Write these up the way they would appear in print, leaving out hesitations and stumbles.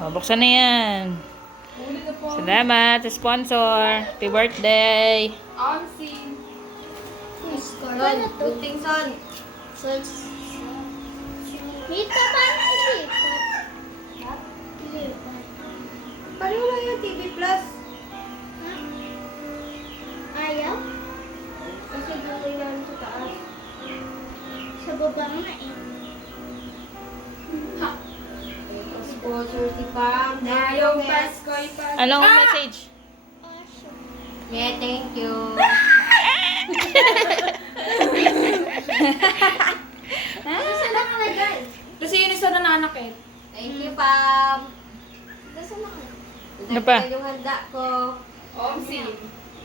O, buksan na yan. Salamat sa sponsor. Happy birthday. Onsin. Son, gunting son. Son. Mita pa na ilipat. Ilipat. Pareho lang yung TV Plus. Ayaw? Kasi doon yan sa taas. Sa baba nga eh. Ha? Sponsor si Pam. Ngayong Pasko ay Pasko. Anong message? Awesome. Yeah, thank you. Saan nakalagay? Kasi yun isa nananakit. Thank you, Pam. Saan nakalagay? Ano pa? Ito yung handa ko. Onsin.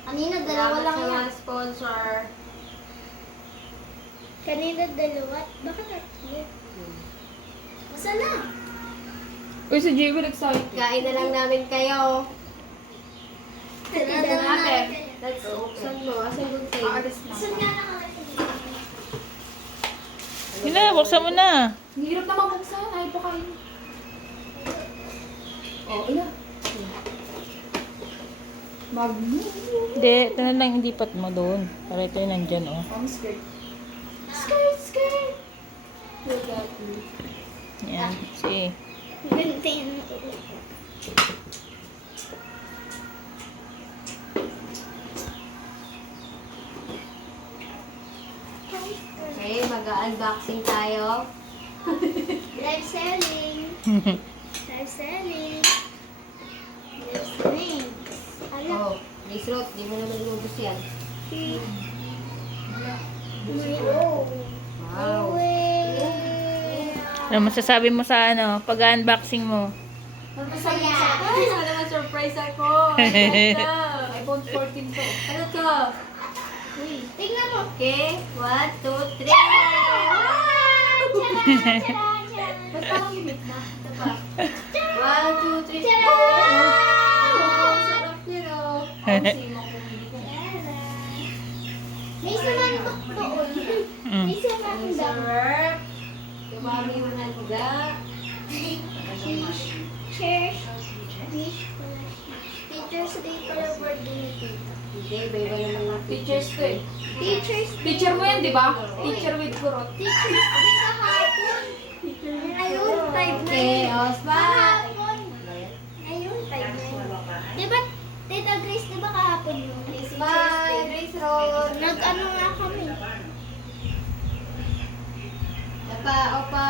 Kanina dalawa lang Salamat sa yan. mga sponsor. Kanina dalawa. Bakit tatlo? Saan na? Uy, si Jewel excited. Kain na lang namin kayo. Tara na natin. Let's buksan mo. Asan gunting? Aalis na. Saan nga nakalagay? Yun na, buksan mo na. Ang hirap na mabuksan. Ayaw pa kayo. Oh, ina. Hindi, ito na lang yung lipat mo doon. Para ito yung nandyan, oh. Ang skirt. Skirt, skirt. Look at me. Yan, see. Ganti na ulo. Okay, mag-unboxing tayo. Live selling. Live selling. Live selling. Alam. Oh, Miss Ruth, di mo naman inubos yan. Wow. Wow. Ano masasabi mo sa ano, pag-unboxing mo? Masaya. Ay, sana ma-surprise ako. iPhone 14 to. Ano to? Uy, tingnan mo. Okay, 1, 2, 3. Wow! Charan, charan, charan. Ba't parang limit na? Ito pa. 1, 2, 3. Charan! Wow! Sarap nyo. Onsin mo kung hindi ko. Charan. May sumandok doon. Mm. May sumandok. Sarap. Tumami yung handa. Cheers. Wish pala. Teacher's Day pala birthday ni Tita. Hindi, iba-iba naman lang. Teachers to eh. Teacher's Day. Teacher mo yan, di ba? Teacher with kurot. Teacher's Day kahapon. Ayun, 5 na Okay, yun. Osma. Kahapon. Ayun, 5 na yun. Diba, Tita Grace, diba kahapon yun? Bye, Grace Road. Nag-ano nga kami. Opa, opa.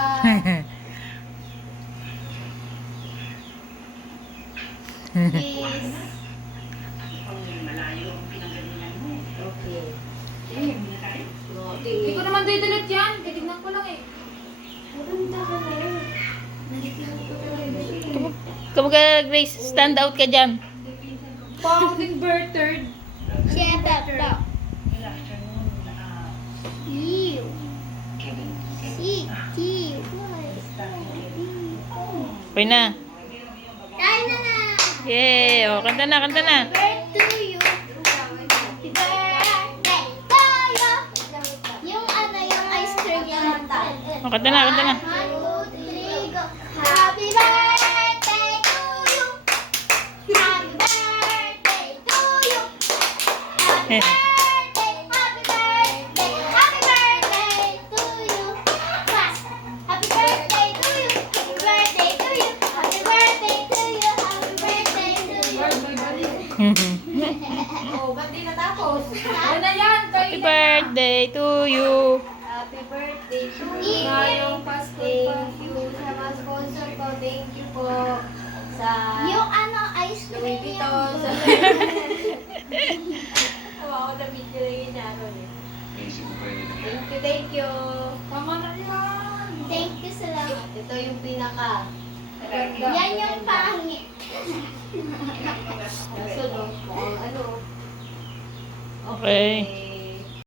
Yes. Okay. Hindi ko naman didelete yan. Titignan ko lang eh. Maganda ka na yun. Kumbaga, Grace, stand out ka dyan. Parang din birthday. Siyempre, daw. Ew. Ew. Okay na. Kain na na. Yay! O, kanta na, kanta na. Birthday to you. Happy birthday to you. Yung ano, yung ice cream yung O, kanta na, kanta na. 1, 2, 3, go. Happy birthday to you. Happy birthday to you. Happy birthday, happy birthday, happy birthday to you. Happy birthday to you. Happy birthday to you. Happy birthday to you. Happy birthday to you. Oh, ba't di natapos? Ano na yan? Happy birthday to you. Happy birthday to you. Ngayong Pasko. Thank you sa mga sponsor ko. Thank you po sa Yung ano, ice Louis cream Vuitton. Sa yung... Tawa ko na video na yun naroon eh. Thank you. Tama na yan. Thank you, salamat. Ito yung pinaka. Yan yung pangit. Nasunod. Mukhang ano. Okay.